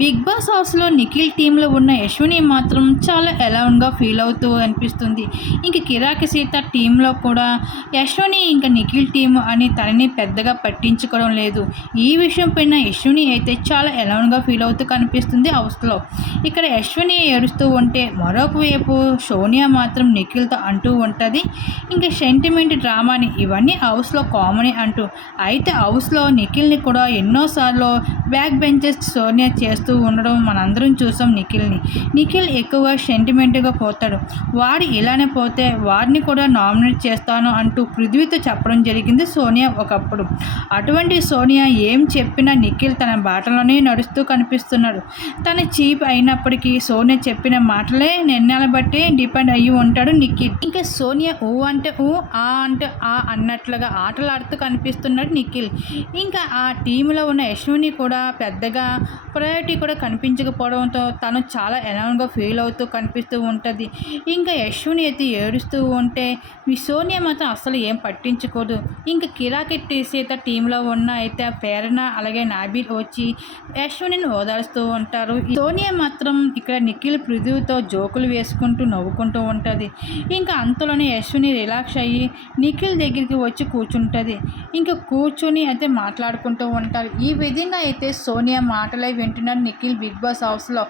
Big boss హౌస్లో నిఖిల్ టీంలో ఉన్న యశ్విని మాత్రం చాలా ఎలౌన్గా ఫీల్ అవుతూ అనిపిస్తుంది. ఇంక కిరాకి సీత టీంలో కూడా యశ్విని ఇంకా నిఖిల్ టీం అని తనని పెద్దగా పట్టించుకోవడం లేదు. ఈ విషయం పైన యశ్విని అయితే చాలా ఎలౌన్గా ఫీల్ అవుతూ కనిపిస్తుంది హౌస్లో. ఇక్కడ యశ్విని ఏడుస్తూ ఉంటే మరొక వైపు సోనియా మాత్రం నిఖిల్తో అంటూ ఉంటుంది. ఇంకా సెంటిమెంట్ డ్రామాని ఇవన్నీ హౌస్లో కామనే అంటూ. అయితే హౌస్లో నిఖిల్ని కూడా ఎన్నోసార్లు బ్యాక్ బెంచెస్ సోనియా చేస్తూ ఉండడం మనందరం చూసాం నిఖిల్ని. నిఖిల్ ఎక్కువగా సెంటిమెంట్గా పోతాడు. వాడు ఇలానే పోతే వాడిని కూడా నామినేట్ చేస్తాను అంటూ పృథ్వీతో చెప్పడం జరిగింది సోనియా ఒకప్పుడు. అటువంటి సోనియా ఏం చెప్పినా నిఖిల్ తన బాటలోనే నడుస్తూ కనిపిస్తున్నాడు. తన చీప్ అయినప్పటికీ సోనియా చెప్పిన మాటలే నిర్ణయాల బట్టి డిపెండ్ అయ్యి ఉంటాడు నిఖిల్. ఇంకా సోనియా ఊ అంటే ఊ ఆ అంటే ఆ అన్నట్లుగా ఆటలాడుతూ కనిపిస్తున్నాడు నిఖిల్. ఇంకా ఆ టీంలో ఉన్న యశ్విని కూడా పెద్దగా ప్రయారిటీ కూడా కనిపించకపోవడంతో తను చాలా ఎనౌన్గా ఫీల్ అవుతూ కనిపిస్తూ ఉంటుంది. ఇంకా యశ్విని అయితే ఏడుస్తూ ఉంటే మీ సోనియా మాత్రం అసలు ఏం పట్టించుకోదు. ఇంకా కిరాకెట్టి సీత టీంలో ఉన్న అయితే ప్రేరణ అలాగే నాబిల్ వచ్చి యశ్విని ఓదారుస్తూ ఉంటారు. సోనియా మాత్రం ఇక్కడ నిఖిల్ పృథ్వీతో జోకులు వేసుకుంటూ నవ్వుకుంటూ ఉంటుంది. ఇంకా అంతలోనే యశ్విని రిలాక్స్ అయ్యి నిఖిల్ దగ్గరికి వచ్చి కూర్చుంటుంది. ఇంకా కూర్చొని అయితే మాట్లాడుకుంటూ ఉంటారు. ఈ విధంగా అయితే సోనియా మాటలే వింటున్నారు నిఖిల్ బిగ్ బాస్ హౌస్లో